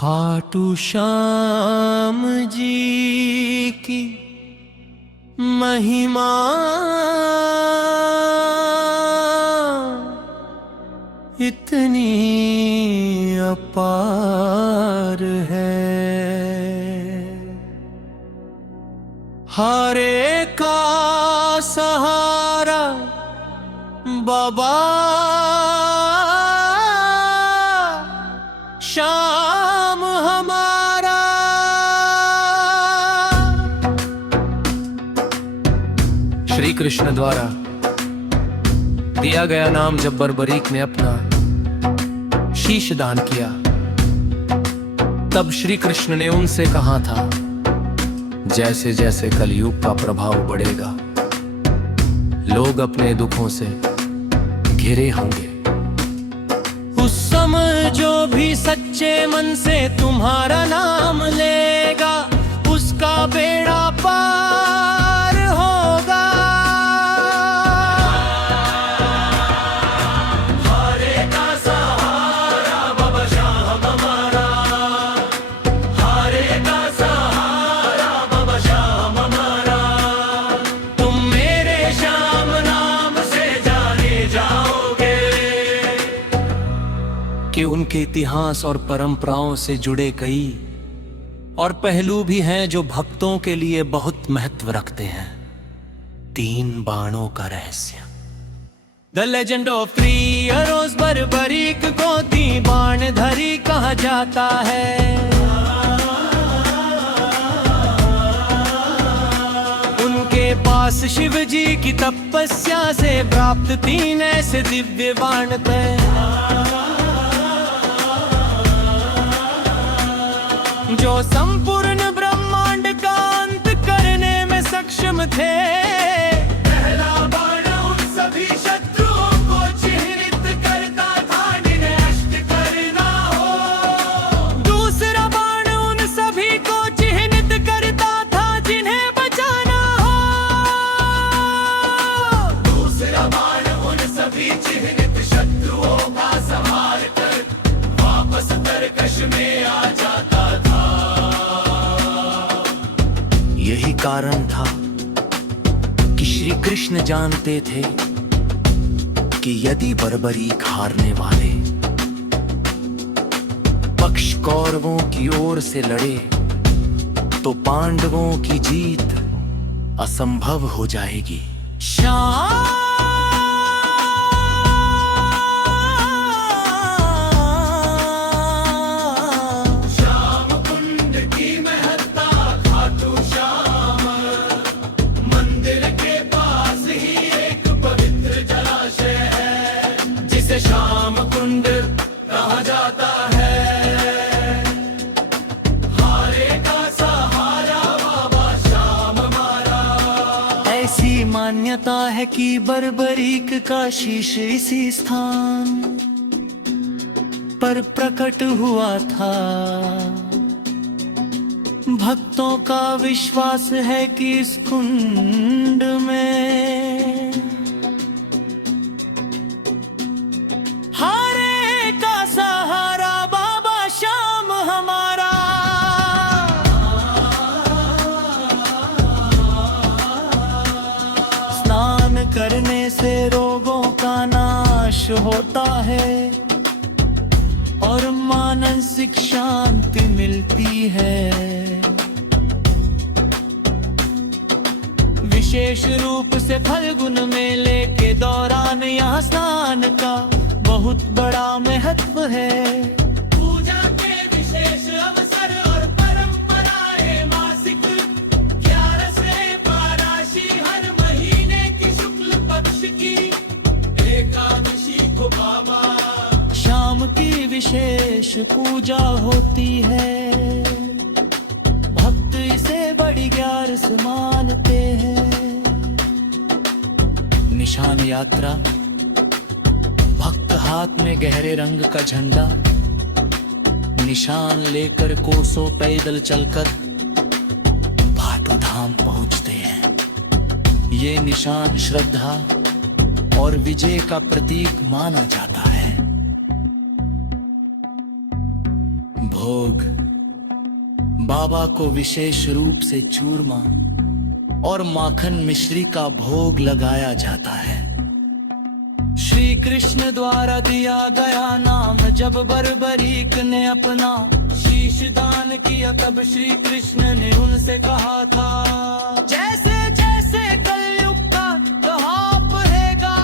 खाटू श्याम जी की महिमा इतनी अपार है, हारे का सहारा बाबा श्याम हमारा। श्री कृष्ण द्वारा दिया गया नाम जब बर्बरीक ने अपना शीश दान किया, तब श्री कृष्ण ने उनसे कहा था, जैसे जैसे कलयुग का प्रभाव बढ़ेगा, लोग अपने दुखों से घिरे होंगे। उस समय जो भी सच्चे मन से तुम्हारा नाम लेगा, उसका बेड़ा पार होगा। हारे का सहारा बाबा श्याम हमारा, हारे का सहारा बाबा श्याम हमारा। तुम मेरे श्याम नाम से जाने जाओगे कि उनके इतिहास और परंपराओं से जुड़े कई और पहलू भी हैं जो भक्तों के लिए बहुत महत्व रखते हैं। 3 बाणों का रहस्य। द लेजेंड ऑफ 3 हेरोज बर्बरीक को 3 बाण धरी कहा जाता है। उनके पास शिव जी की तपस्या से प्राप्त 3 ऐसे दिव्य बाण थे जो संपूर्ण ब्रह्मांड का अंत करने में सक्षम थे। पहला बाण उन सभी शत्रुओं को चिह्नित करता था जिन्हें नष्ट करना हो। दूसरा बाण उन सभी को चिह्नित करता था जिन्हें बचाना हो। दूसरा बाण उन सभी चिह्नित शत्रुओं का संहार कर वापस तरकश में आ जाता। यही कारण था कि श्री कृष्ण जानते थे कि यदि बर्बरीक हारने वाले पक्ष कौरवों की ओर से लड़े तो पांडवों की जीत असंभव हो जाएगी। श्याम कुंड कहा जाता है। हारे का सहारा बाबा श्याम हमारा। ऐसी मान्यता है कि बर्बरीक का शीश इसी स्थान पर प्रकट हुआ था। भक्तों का विश्वास है कि इस कुंड में हारे का सहारा बाबा श्याम हमारा। स्नान करने से रोगों का नाश होता है और मानसिक शांति मिलती है। विशेष रूप से फल्गुन मेले के दौरान यहाँ स्नान का बहुत बड़ा महत्व है। पूजा के विशेष अवसर और परंपराएं मासिक 11 से 12 हर महीने की शुक्ल पक्ष की एकादशी को बाबा श्याम की विशेष पूजा होती है। भक्त इसे बड़ी ग्यार से मानते हैं। निशान यात्रा। भक्त हाथ में गहरे रंग का झंडा निशान लेकर कोसों पैदल चलकर भाटू धाम पहुंचते हैं। ये निशान श्रद्धा और विजय का प्रतीक माना जाता है। भोग बाबा को विशेष रूप से चूरमा और माखन मिश्री का भोग लगाया जाता है। श्री कृष्ण द्वारा दिया गया नाम जब बर्बरीक ने अपना शीश दान किया, तब श्री कृष्ण ने उनसे कहा था, जैसे जैसे कलयुग का कहाप रहेगा,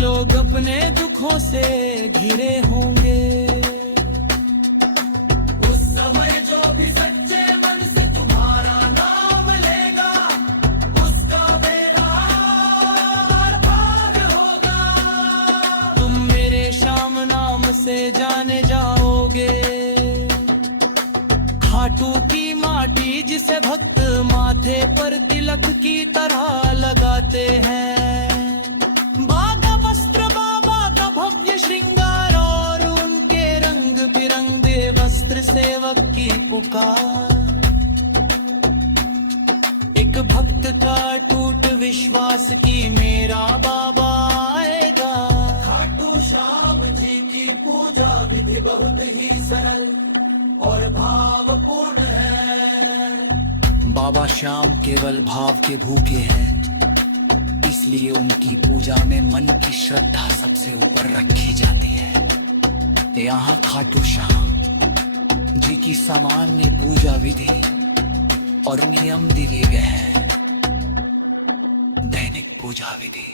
लोग अपने दुखों से घिरे होंगे। उस समय जो भी सच्चे मन से तुम्हारा नाम लेगा, उसका बेड़ा पार होगा। तुम मेरे श्याम नाम से जाने जाओगे। खाटू की माटी जिसे भक्त माथे पर तिलक की तरह लगाते हैं, बागा वस्त्र बाबा का भव्य श्रृंगार और उनके रंग बिरंगे वस्त्र सेवक की पुकार, एक भक्त का टूट विश्वास की मेरा बाबा आएगा। खाटू श्याम जी की पूजा विधि बहुत ही सरल और भावपूर्ण है। बाबा श्याम केवल भाव के भूखे हैं, इसलिए उनकी पूजा में मन की श्रद्धा सबसे ऊपर रखी जाती है। यहाँ खाटू श्याम जी की सामान्य पूजा विधि और नियम दिए गए हैं। दैनिक पूजा विधि,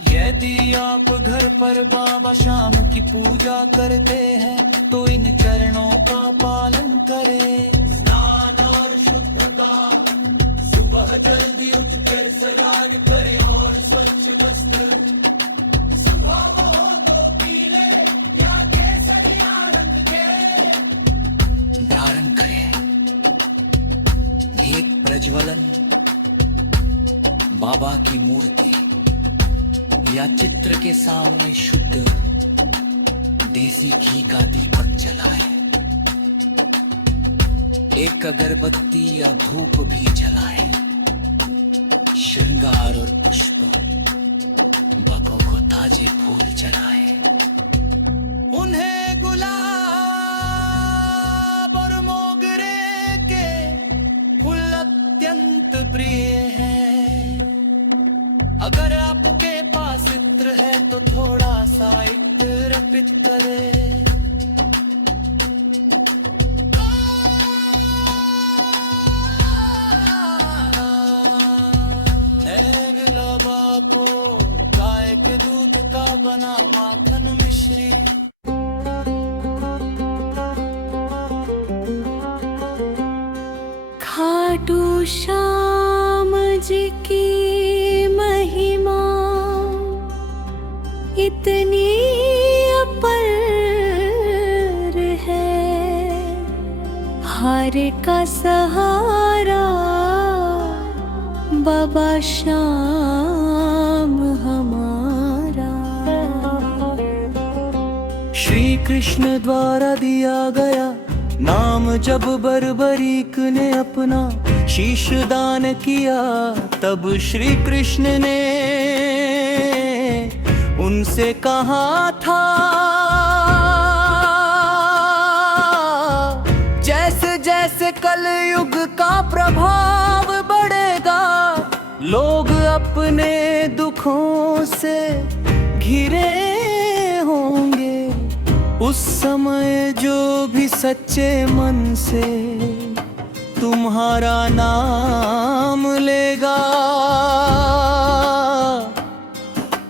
यदि आप घर पर बाबा श्याम की पूजा करते हैं तो इन चरणों का पालन करें। स्नान और शुद्धता, सुबह जल्दी उठकर स्नान करें और स्वच्छ वस्त्र, सुबह हो तो पीले या केसरिया रंग के धारण करें। एक प्रज्वलन, बाबा की मूर्ति या चित्र के सामने शुद्ध देसी घी का दीपक जलाए। एक अगरबत्ती या धूप भी जलाए। श्रृंगार और पुष्प, बाबा को ताजे फूल चढ़ाए। उन्हें गुलाब और मोगरे के फूल अत्यंत प्रिय हैं। अगर आपके पास इत्र है तो थोड़ा सा इत्र अर्पित करें। गुलाबा को गाय के दूध का बना माखन मिश्री, खाटू श्याम जी की महिमा इतनी अपर है, हार का सहारा बाबा श्याम हमारा। श्री कृष्ण द्वारा दिया गया नाम जब बर्बरीक ने अपना शीश दान किया, तब श्री कृष्ण ने उनसे कहा था, जैसे जैसे कलयुग का प्रभाव बढ़ेगा, लोग अपने दुखों से घिरे होंगे। उस समय जो भी सच्चे मन से तुम्हारा नाम लेगा,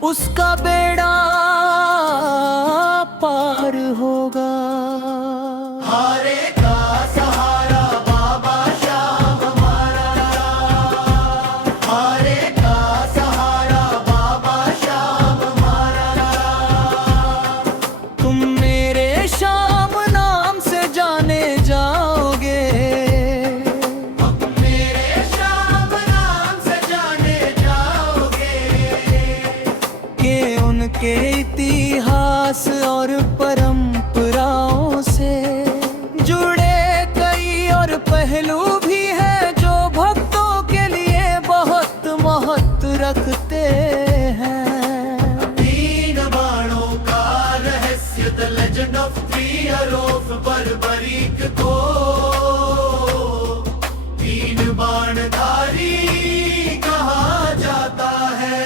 उसका बेड़ा पार होगा। हारे का सहारा बाबा श्याम हमारा, हारे का सहारा बाबा श्याम हमारा। तुम मेरे श्याम नाम से जाने जाओगे, मेरे श्याम नाम से जाने जाओगे। के उनके इतिहास और परम नफ्ती अरोफ बर्बरीक को तीन बाणधारी कहा जाता है।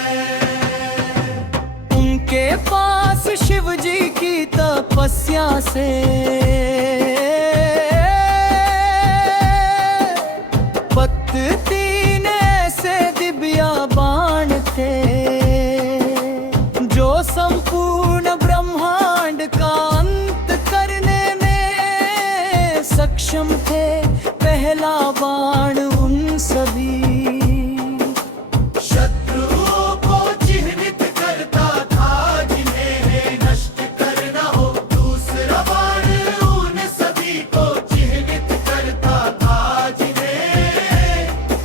उनके पास शिव जी की तपस्या से तीन ऐसे दिव्या बाण थे जो संपूर्ण ब्रह्मांड का अंत करने में सक्षम थे। पहला बाण उन सभी शत्रुओं को चिह्नित करता था जिन्हें नष्ट करना हो। दूसरा बाण उन सभी को चिह्नित करता था जिन्हें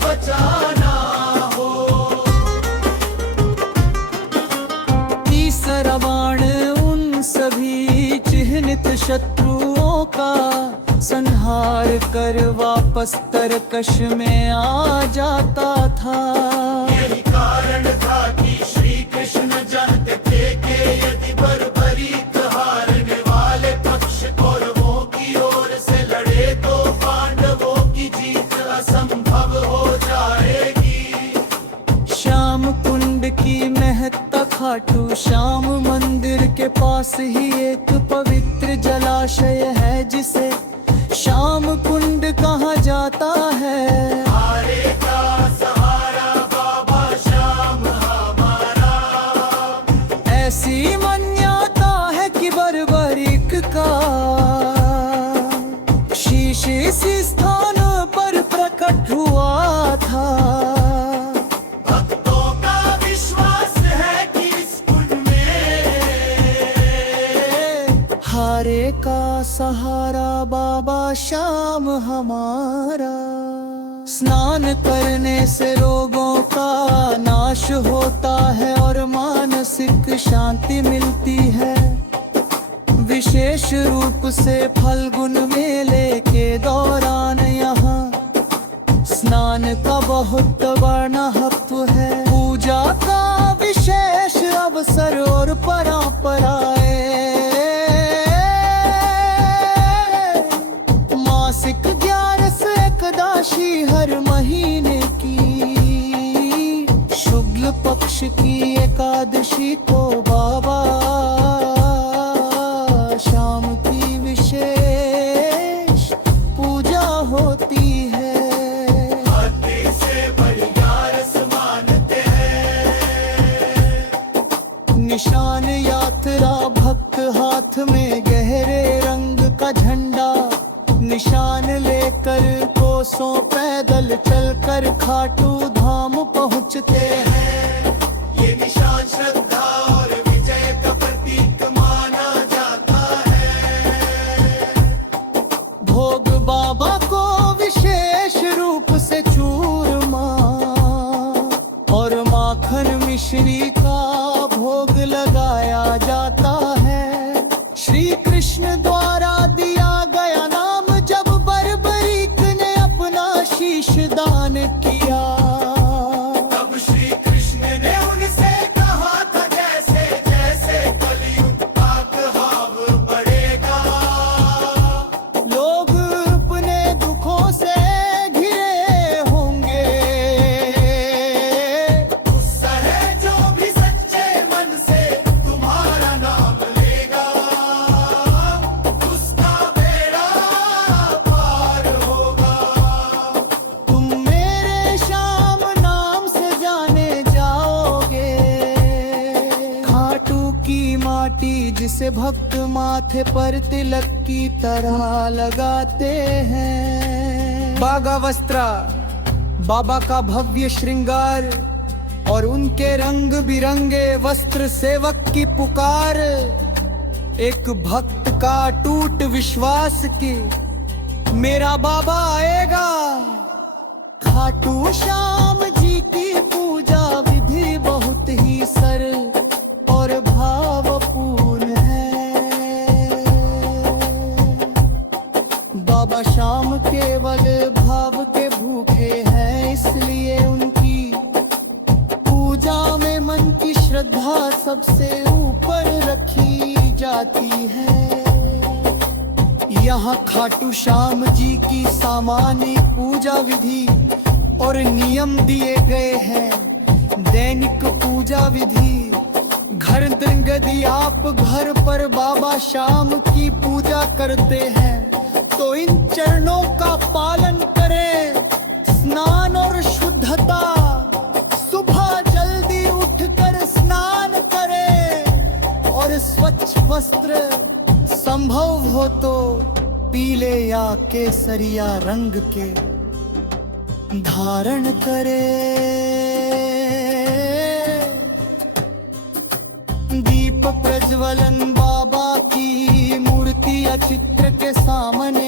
बचाना हो। तीसरा बाण उन सभी चिह्नित शत्रुओं का संहार कर वापस तरकश में आ जाता था। यही कारण था कि श्री कृष्ण जानते थे कि यदि बर्बरीक हारने वाले पक्ष कौरवों की ओर से लड़े तो पांडवों की जीत असंभव हो जाएगी। श्याम कुंड की महत्ता खाटू श्याम मंदिर के पास ही एक पवित्र जलाशय है जिसे श्याम कुंड कहा जाता है। हारे का सहारा बाबा श्याम हमारा। ऐसी मान्यता है कि बर्बरीक का शीश इसी स्थान पर प्रकट हुआ था। भक्तों का विश्वास है कि इस कुंड में हारे का सहारा बाबा श्याम हमारा। स्नान करने से रोगों का नाश होता है और मानसिक शांति मिलती है। विशेष रूप से फल्गुन मेले के दौरान यहाँ स्नान का बहुत बड़ा महत्व है। पूजा का विशेष अवसर और परंपराएं मासिक 11 एकादशी हर महीने की शुक्ल पक्ष की एकादशी को बाबा शाम की विशेष पूजा होती है। भक्ति से बलियारस मानते हैं। निशान यात्रा भक्त हाथ में गहरे रंग का झंडा निशान लेकर कोसों पैदल चलकर खाटू धाम पहुँचते हैं। ये निशान श्रद्धा और विजय का प्रतीक माना जाता है। भोग बाबा को विशेष रूप से चूरमा और माखन मिश्री का भोग लगाया जाता है। श्री कृष्ण द्वारा दिया गया नाम जब बर्बरीक ने अपना शीश दान किया तब श्री कृष्ण ने उनसे कहा था जैसे जैसे कलयुग का प्रभाव बढ़ेगा लोग अपने दुखों से घिरे होंगे। उस है जो भी सच्चे मन से तुम्हारा नाम लेगा उसका बेड़ा पार होगा। तुम मेरे श्याम नाम से जाने जाओगे। खाटू की माटी जिसे भक्त माथे पर तिलक की तरह लगाते हैं। बागा वस्त्रा बाबा का भव्य श्रृंगार और उनके रंग बिरंगे वस्त्र सेवक की पुकार एक भक्त का टूट विश्वास की मेरा बाबा आएगा। खाटू श्याम जी की पूजा विधि बहुत ही सरल और भावपूर्ण है। बाबा श्याम केवल भाव के भूखे हैं इसलिए उनकी पूजा में मन की श्रद्धा सबसे ऊपर रखी जाती है। यहाँ खाटू श्याम जी की सामान्य पूजा विधि और नियम दिए गए हैं। दैनिक पूजा विधि। घर दंगदी आप घर पर बाबा श्याम की पूजा करते हैं तो इन चरणों का पालन करें। स्नान और शुद्धता। सुबह जल्दी उठकर स्नान करें और स्वच्छ वस्त्र, संभव हो तो पीले या केसरिया रंग के धारण करें। दीप प्रज्वलन बाबा की मूर्ति या चित्र के सामने